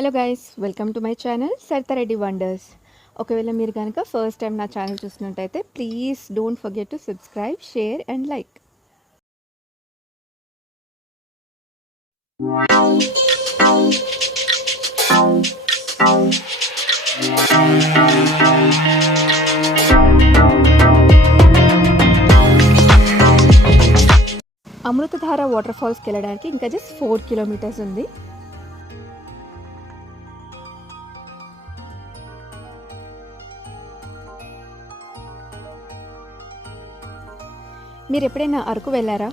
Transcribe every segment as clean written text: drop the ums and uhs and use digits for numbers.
Hello guys, welcome to my channel Saritha Reddy wonders. ఒకవేళ మీరు కనుక ఫస్ట్ టైం నా ఛానల్ చూసినట్టయితే please don't forget to subscribe, share and like. Amrutadhara water ఫాల్స్కి వెళ్ళడానికి ఇంకా జస్ట్ 4 కిలోమీటర్స్ ఉంది. మీరు ఎప్పుడైనా అరకు వెళ్ళారా?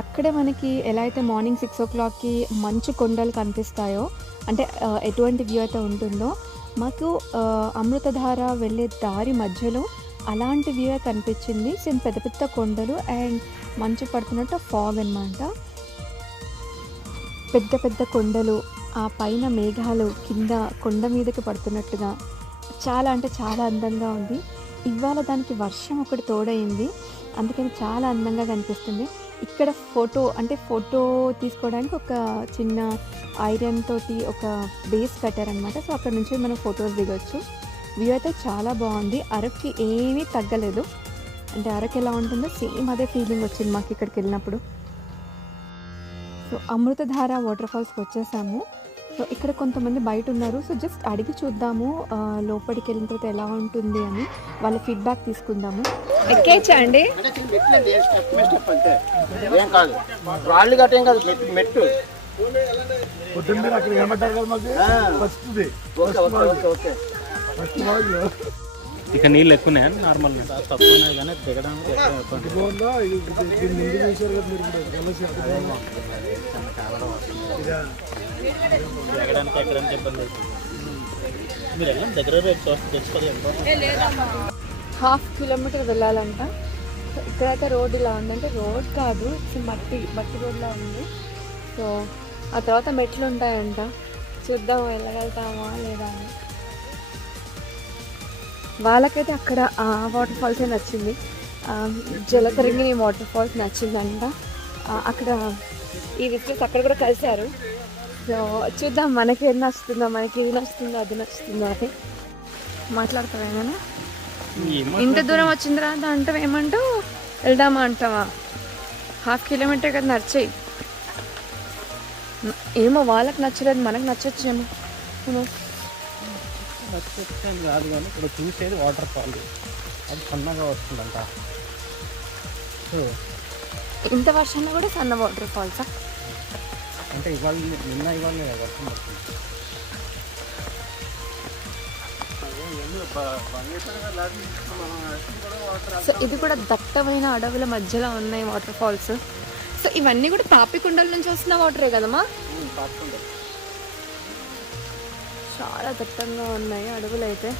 అక్కడే మనకి ఎలా అయితే మార్నింగ్ 6 o'clockకి మంచు కొండలు కనిపిస్తాయో, అంటే ఎటువంటి వ్యూ అయితే ఉంటుందో, మాకు అమృతధార వెళ్ళే దారి మధ్యలో అలాంటి వ్యూ కనిపించింది. సేమ్ పెద్ద పెద్ద కొండలు అండ్ మంచు పడుతున్నట్టు ఫాగ్ అనమాట. పెద్ద పెద్ద కొండలు, ఆ పైన మేఘాలు కింద కొండ మీదకి పడుతున్నట్టుగా చాలా అంటే చాలా అందంగా ఉంది. ఇవాళ దానికి వర్షం ఒకటి తోడైంది, అందుకని చాలా అందంగా కనిపిస్తుంది. ఇక్కడ ఫోటో తీసుకోవడానికి ఒక చిన్న ఐరన్ తోటి ఒక బేస్ కట్టారనమాట. సో అక్కడ నుంచి మనం ఫొటోస్ దిగొచ్చు. వ్యూ అయితే చాలా బాగుంది. అరకుకి ఏమీ తగ్గలేదు. అంటే అరకు ఎలా ఉంటుందో సేమ్ అదే ఫీలింగ్ వచ్చింది మాకు ఇక్కడికి వెళ్ళినప్పుడు. సో అమృతధార వాటర్ ఫాల్స్కి వచ్చేసాము. సో ఇక్కడ కొంతమంది బయట ఉన్నారు. సో జస్ట్ అడిగి చూద్దాము లోపలికి వెళ్ళిన తర్వాత ఎలా ఉంటుంది అని, వాళ్ళ ఫీడ్బ్యాక్ తీసుకుందాము. ఎక్కేచ్చా అండి? ఇక నీళ్ళు ఎక్కువనే నార్మల్ తక్కువ కానీ దిగడానికి ఎక్కడానికి ఎక్కడానికి ఇబ్బంది అవుతుంది. మీరు వెళ్ళండి, దగ్గర రేట్ తెలుసుకోవాలి. 1/2 కిలోమీటర్ వెళ్ళాలంట. ఇక్కడైతే రోడ్ ఇలా ఉందంటే రోడ్ కాదు, మట్టి రోడ్లా ఉంది. సో ఆ తర్వాత మెట్లు ఉంటాయంట. చూద్దాం వెళ్ళగలుగుతామా లేదా అని. వాళ్ళకైతే అక్కడ ఆ వాటర్ ఫాల్సే నచ్చింది, జలతరంగిణి వాటర్ ఫాల్స్ నచ్చిందంట. అక్కడ ఈ రిస్టర్స్ అక్కడ కూడా కలిశారు. సో చూద్దాం మనకి ఏది నచ్చుతుందో, మనకి ఇది నచ్చుతుందో అది నచ్చుతుందో అని మాట్లాడతావు. ఏమైనా ఇంత దూరం వచ్చింది రా అంటే ఏమంటావు? వెళ్దామా అంటావా? 1/2 కిలోమీటర్ కదా నడిచేయి. ఏమో వాళ్ళకి నచ్చలేదు, మనకు నచ్చొచ్చేమో. నచ్చని కాదు కానీ ఇక్కడ చూసేది వాటర్ ఫాల్, అది సన్నగా వస్తుందంట. ఇంత వర్షంలో కూడా సన్న వాటర్ ఫాల్సా? అంటే ఇవాళ వర్షం వస్తుంది. సో ఇది కూడా దట్టమైన అడవుల మధ్యలో ఉన్నాయి వాటర్ ఫాల్స్. సో ఇవన్నీ కూడా పాపికొండల నుంచి వస్తున్న వాటరే కదమ్మా? చాలా దట్టంగా ఉన్నాయి అడవులు అయితే.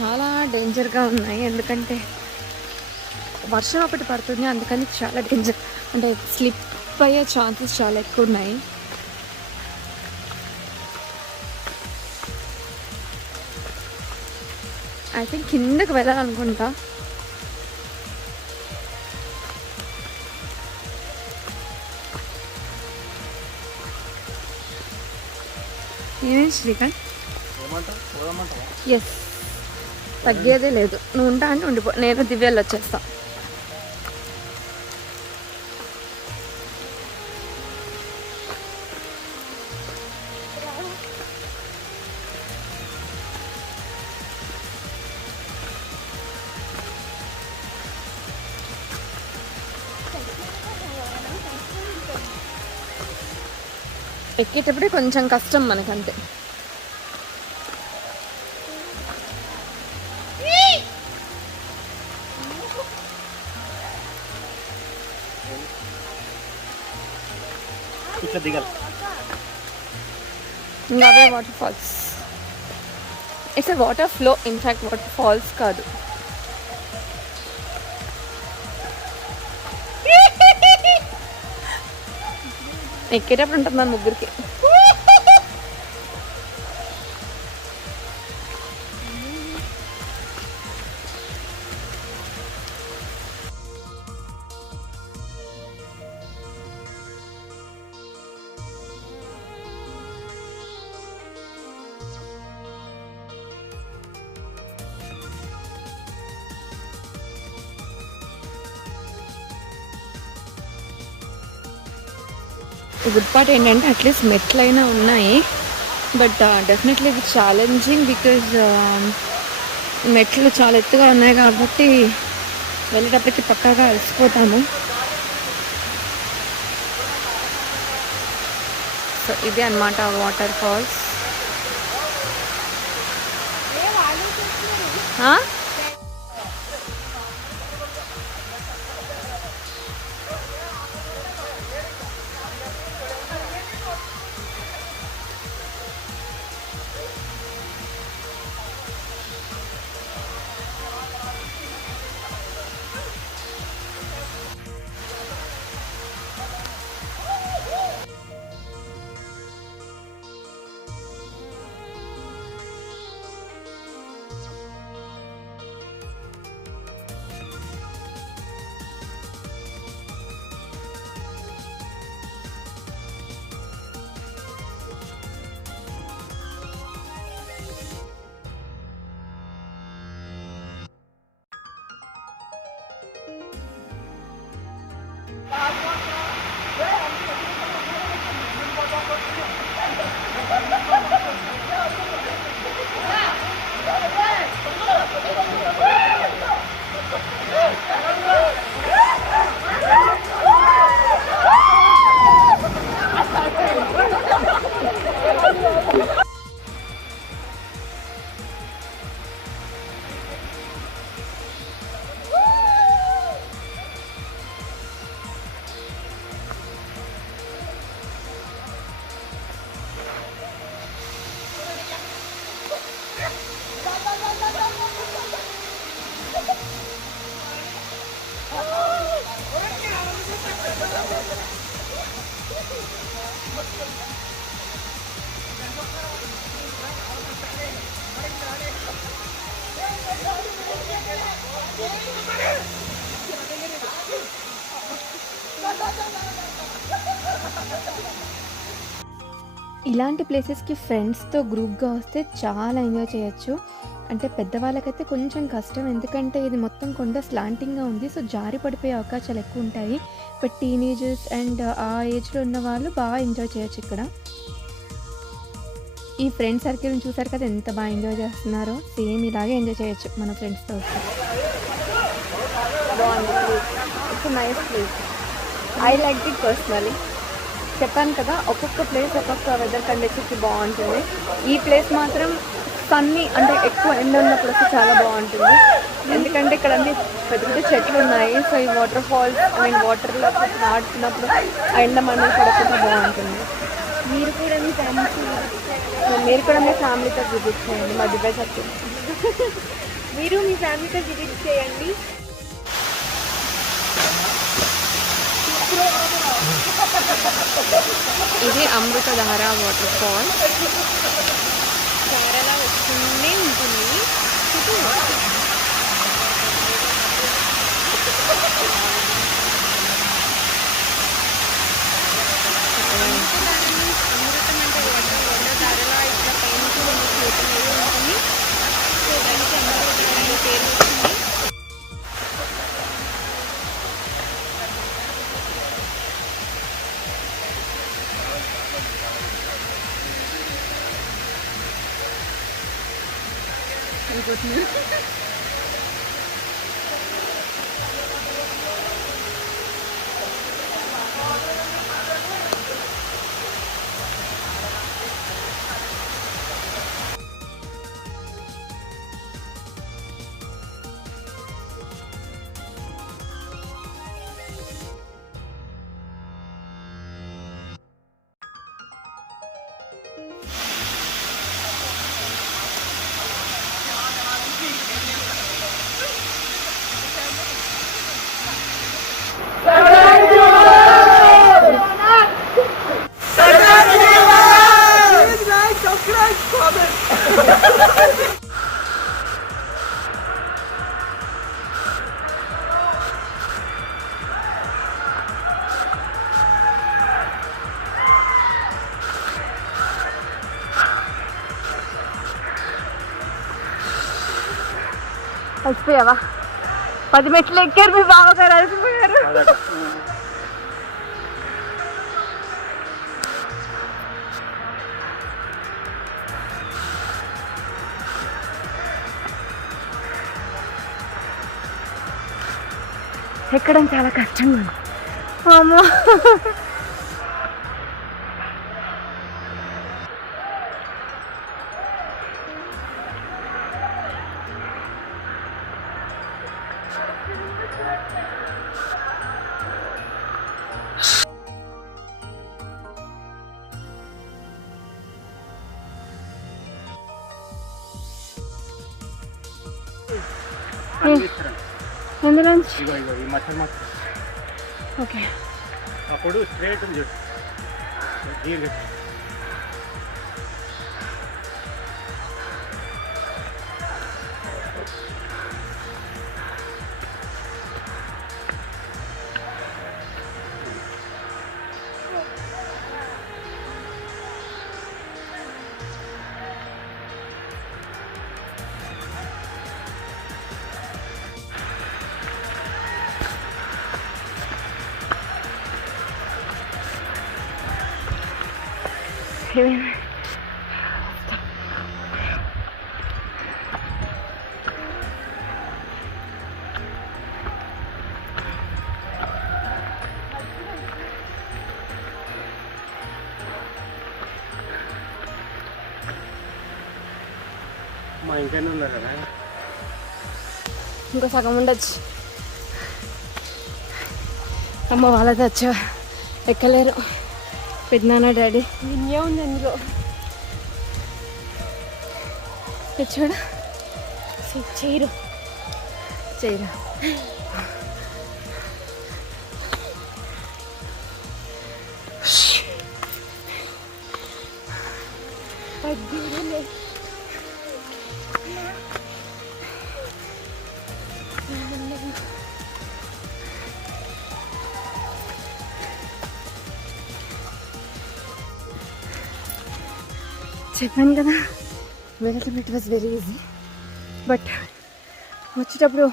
చాలా డేంజర్గా ఉన్నాయి, ఎందుకంటే వర్షం ఒకటి పడుతుంది, అందుకని చాలా డేంజర్. అంటే స్లిప్ అయ్యే ఛాన్సెస్ చాలా ఎక్కువ ఉన్నాయి. ఐ థింక్ కిందకి వెళ్ళాలనుకుంటా. ఏమేమి శ్రీకాంత్? ఎస్, తగ్గేదే లేదు. నువ్వు ఉంటా అంటే ఉండిపో, నేను దివ్యాలు వచ్చేస్తా. ఎక్కేటప్పుడే కొంచెం కష్టం మనకంతే. ఇంకా అవే water falls. It's a water flow, in fact water falls కాదు. ఎక్కేటప్పుడు ఉంటుంది మన ముగ్గురికి. గుడ్ పార్ట్ ఏంటంటే అట్లీస్ట్ మెట్లైనా ఉన్నాయి, బట్ డెఫినెట్లీ ఇది ఛాలెంజింగ్ బికాజ్ మెట్లు చాలా ఎత్తుగా ఉన్నాయి కాబట్టి వెళ్ళేటప్పటికి పక్కాగా అలసిపోతాము. సో ఇది అన్నమాట వాటర్ ఫాల్స్. ఇలాంటి ప్లేసెస్కి ఫ్రెండ్స్తో గ్రూప్గా వస్తే చాలా ఎంజాయ్ చేయొచ్చు. అంటే పెద్దవాళ్ళకైతే కొంచెం కష్టం, ఎందుకంటే ఇది మొత్తం కొండ స్లాంటింగ్గా ఉంది, సో జారి పడిపోయే అవకాశాలు ఎక్కువ ఉంటాయి. బట్ టీనేజర్స్ అండ్ ఆ ఏజ్లో ఉన్న వాళ్ళు బాగా ఎంజాయ్ చేయొచ్చు ఇక్కడ. ఈ ఫ్రెండ్ సర్కిల్ని చూసారు కదా ఎంత బాగా ఎంజాయ్ చేస్తున్నారో, సేమ్ ఇలాగే ఎంజాయ్ చేయొచ్చు మన ఫ్రెండ్స్తో వస్తే. బాగుంది, it's nice place. I like it personally. చెప్పాను కదా ఒక్కొక్క ప్లేస్ ఒక్కొక్క వెదర్ కండిషన్కి బాగుంటుంది. ఈ ప్లేస్ మాత్రం సన్నీ అంటే ఎక్కువ ఎండ ఉన్నప్పుడు వస్తే చాలా బాగుంటుంది, ఎందుకంటే ఇక్కడ అన్ని పెద్ద పెద్ద చెట్లు ఉన్నాయి. సో ఈ వాటర్ ఫాల్స్ వాటర్లో ఆడుతున్నప్పుడు ఆ ఎండ మనల్ని పడకుండా బాగుంటుంది. మీరు కూడా మీ ఫ్యామిలీతో విజిట్ చేయండి మా దుబాయ్ సర్కిల్. మీరు మీ ఫ్యామిలీతో విజిట్ చేయండి. ఇది అమృతధార వాటర్ ఫాల్. కేరళ వస్తూనే ఉంటుంది. అమృతం అంటే వాటర్, ధారలో ఇట్లా పైనుంచి ఉంటుంది. సో దానికి అమృతధార అని పేరు వచ్చింది. అలసిపోయావా? 10 మెట్లు ఎక్కారు మీ బావగారు, అలసిపోయారు. ఎక్కడం చాలా కష్టంగా ఉంది. అమ్మో, ఎందులోంచి? ఓకే, అప్పుడు స్ట్రేట్ ఉంది చూడు. మా ఇంకనే ఉన్నారు కదా, ఇంకో సగం ఉండొచ్చు. అమ్మ వాళ్ళది వచ్చా, ఎక్కలేరు. పెద్దనాన్న డాడీ విన్యా ఉంది అందులో. చూడు, చేయరు చేయరు. చెప్పాను కదా, వెళ్ళటం it was very easy, but వచ్చేటప్పుడు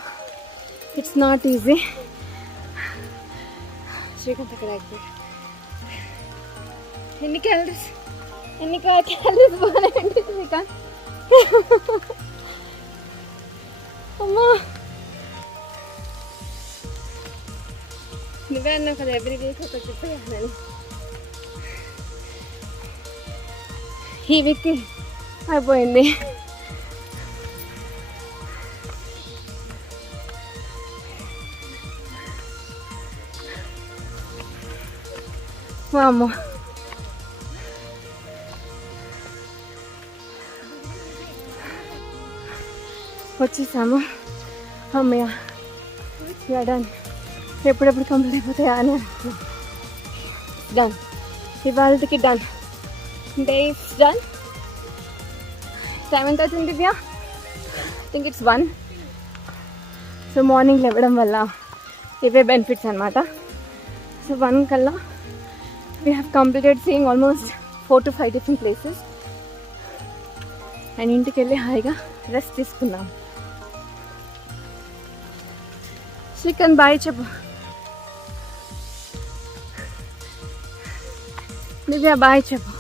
ఇట్స్ నాట్ ఈజీ. శ్రీకాంత్ అక్కడ అయిపోయాడు. ఎన్ని క్యాలరీస్ పోనాయండి శ్రీకాంత్? అమ్మా, నువ్వే అన్నావు కదా ఎవ్రీ వీక్ ఒక ట్రిప్ వేయాలని. ఈ వీక్ అయిపోయింది. వామ్మో, వచ్చేసాము. అమ్మయ్య, డన్. ఎప్పుడెప్పుడు కంప్లీట్ అయిపోతాయా అని డన్. ఇవాళకి done, day is done. Time ఎంత అవుతుంది Divya? Think it's 1. So morning లేవడం వల్ల ఇవే బెనిఫిట్స్ అనమాట. సో 1 కల్లా we have completed seeing almost 4 to 5 different places. And ఇంటికి వెళ్ళి హాయిగా రెస్ట్ తీసుకుందాం. శ్రీకాంత్ బాయ్ చెప్పు. దివ్య బాయ్ చెప్పు.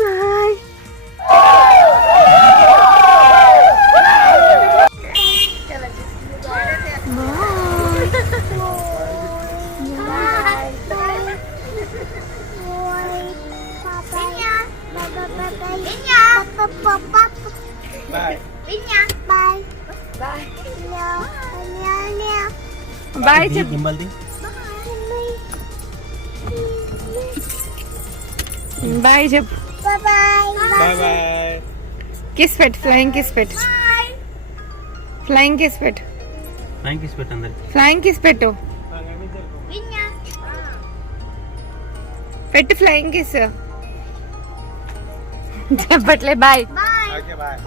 బాయ్. బాయ్ చెప్పు. గింబల్ది బాయ్ చెప్పు. Bye bye. కిస్ పెట్టు, ఫ్లయింగ్ కిస్ పెట్టు. ఫ్లయింగ్ కిస్ పెట్టు. థ్యాంక్ యూ స్పెట్ అందరికి. ఫ్లయింగ్ కిస్ పెట్టు. పెట్టు ఫ్లయింగ్ కిస్. చెప్పట్లే బాయ్. Okay bye.